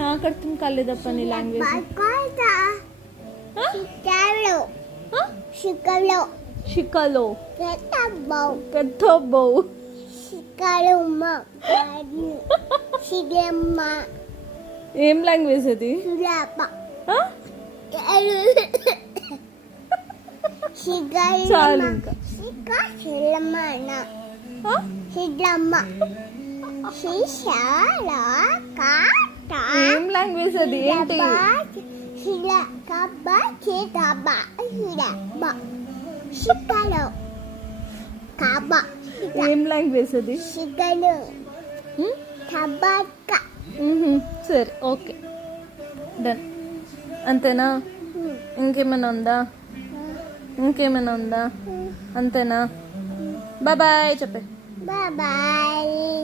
నాకు అర్థం కాలేదప్ప నీ లాంగ్వేజ్. షికలో పెద్ద బౌ ఏం లాంగ్వేజ్ అది? చాలు ఇంకా. ఏం లాంగ్వేజ్ అది? ఏంటి? ఏం లాంగ్వేజ్ అది? సరే, ఓకే, డన్. అంతేనా? ఇంకేమైనా ఉందా? అంతేనా? బాయ్ బాయ్ చెప్పే. బాయ్.